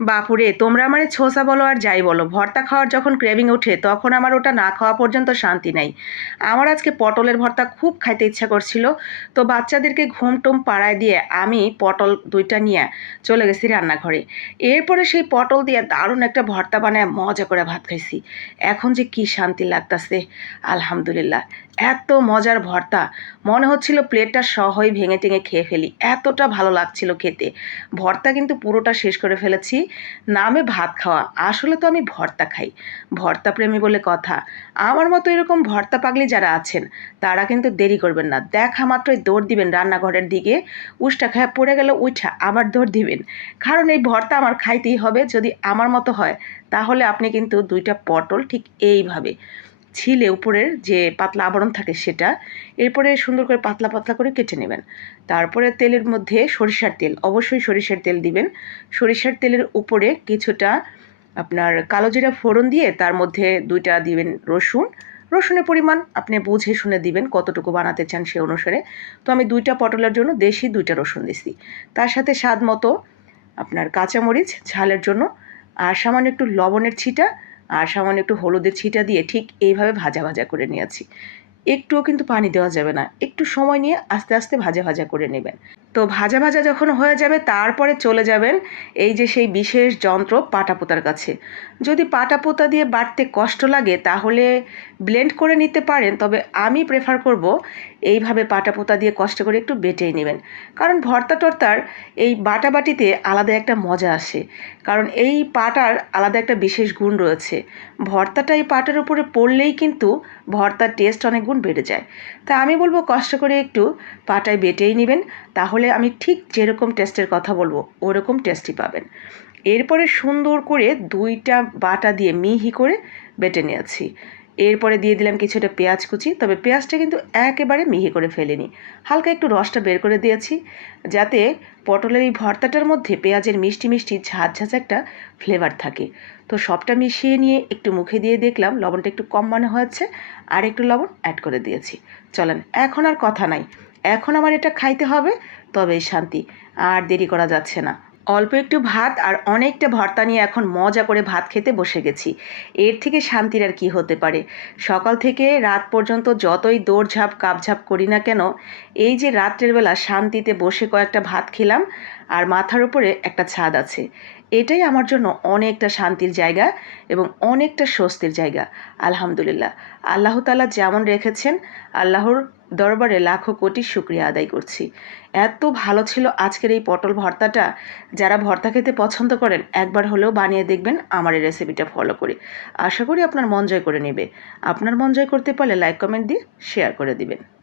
বাপুরে, তোমরা মানে ছোসা বলো আর যাই বলো। ভর্তা খাওয়ার যখন ক্রেভিং ওঠে, তখন আমার ওটা না খাওয়া পর্যন্ত শান্তি নাই। আমার আজকে পটলের ভর্তা খুব খাইতে ইচ্ছা করছিল। তো বাচ্চাদেরকে ঘুম টুম পাড়ায় দিয়ে আমি পটল দুইটা নিয়ে চলে গেছি রান্নাঘরে। এরপরে সেই পটল দিয়ে দারুণ একটা ভর্তা বানায় মজা করে ভাত খাইছি। এখন যে কি শান্তি লাগতাছে, আলহামদুলিল্লাহ। এত মজার ভর্তা। মনে হচ্ছিল প্লেটটা সহই ভেঙে টেঙে খেয়ে ফেলি। এতটা ভালো লাগছিল খেতে। ভর্তা কিন্তু পুরোটা শেষ করে ফেলেছি। নামে ভাত খাওয়া। আসলে তো আমি ভর্তা খাই। ভর্তা প্রেমী বলে কথা। আমার মতো এরকম ভর্তা পাগলি যারা আছেন, তারা কিন্তু দেরি করবেন না। দেখা মাত্রই দৌড় দিবেন রান্নাঘরের দিকে। উষ্টা খায় পড়ে গেলে উঠা আবার দৌড় দিবেন। কারণ এই ভর্তা আমার খাইতেই হবে। যদি আমার মতো হয়, তাহলে আপনি কিন্তু দুইটা পটল ঠিক এইভাবে ছিলে উপরের যে পাতলা আবরণ থাকে সেটা, এরপরে সুন্দর করে পাতলা পাতলা করে কেটে নেবেন। তারপরে তেলের মধ্যে সরিষার তেল, অবশ্যই সরিষার তেল দিবেন। সরিষার তেলের উপরে কিছুটা আপনার কালো জিরা ফোড়ন দিয়ে তার মধ্যে দুইটা দিবেন রসুন। রসুনের পরিমাণ আপনি বুঝে শুনে দিবেন কতটুকু বানাতে চান সে অনুসারে। তো আমি দুইটা পটলের জন্য দেশি দুইটা রসুন দিছি। তার সাথে স্বাদ মতো আপনার কাঁচামরিচ ঝালের জন্য আর সামান্য একটু লবণের ছিটা আর সামান্য একটু হলুদের ছিটা দিয়ে ঠিক এইভাবে ভাজা ভাজা করে নিয়েছি। একটুও কিন্তু পানি দেওয়া যাবে না। একটু সময় নিয়ে আস্তে আস্তে ভাজা ভাজা করে নেবেন। তো ভাজা ভাজা যখন হয়ে যাবে, তারপরে চলে যাবেন এই যে সেই বিশেষ যন্ত্র পাটাপোতার কাছে। যদি পাটাপোতা দিয়ে বাটতে কষ্ট লাগে, তাহলে ব্লেন্ড করে নিতে পারেন, তবে আমি প্রেফার করব এইভাবে পাটাপোতা দিয়ে কষ্ট করে একটু বেটেই নেবেন। কারণ ভর্তা টর্তার এই বাটা বাটিতে আলাদা একটা মজা আসে। কারণ এই পাটার আলাদা একটা বিশেষ গুণ রয়েছে। ভর্তাটা এই পাটার উপরে পড়লেই কিন্তু ভর্তার টেস্ট অনেক গুণ বেড়ে যায়। তা আমি বলব কষ্ট করে একটু পাটায় বেটেই নেবেন, তাহলে আমি ঠিক যেরকম টেস্টের কথা বলব, ওরকম টেস্টই পাবেন। এরপরে সুন্দর করে দুইটা বাটা দিয়ে মিহি করে বেটে নিয়েছি। এরপরে দিয়ে দিলাম কিছুটা পেঁয়াজ কুচি, তবে পেঁয়াজটা কিন্তু একেবারে মিহি করে ফেলিনি। হালকা একটু রসটা বের করে দিয়েছি, যাতে পটলের এই ভর্তাটার মধ্যে পেঁয়াজের মিষ্টি মিষ্টি ঝাঁঝ ঝাঁঝ একটা ফ্লেভার থাকে। তো সবটা মিশিয়ে নিয়ে একটু মুখে দিয়ে দেখলাম, লবণটা একটু কম মনে হয়েছে, আর একটু লবণ অ্যাড করে দিয়েছি। চলেন, এখন আর কথা নাই। এখন আমার এটা খাইতে হবে, তবেই শান্তি। আর দেরি করা যাচ্ছে না। অল্প একটু ভাত আর অনেকটা ভর্তা নিয়ে এখন মজা করে ভাত খেতে বসে গেছি। এর থেকে শান্তির আর কি হতে পারে? সকাল থেকে রাত পর্যন্ত যতই দৌড়ঝাঁপ, কাপঝাপ করি না কেন, এই যে রাত্রের বেলা শান্তিতে বসে কয়েকটা ভাত খেলাম আর মাথার উপরে একটা ছাদ আছে। এটাই আমার জন্য অনেকটা শান্তির জায়গা এবং অনেকটা স্বস্তির জায়গা। আলহামদুলিল্লাহ। আল্লাহ তালা যেমন রেখেছেন, আল্লাহর দরবারে লাখো কোটি শুক্রিয়া আদায় করছি। এত ভালো ছিল আজকের এই পটল ভর্তাটা। যারা ভর্তা খেতে পছন্দ করেন, একবার হলেও বানিয়ে দেখবেন আমার এই রেসিপিটা ফলো করে। আশা করি আপনার মন জয় করে নেবে। আপনার মন জয় করতে পারলে লাইক কমেন্ট দিয়ে শেয়ার করে দিবেন।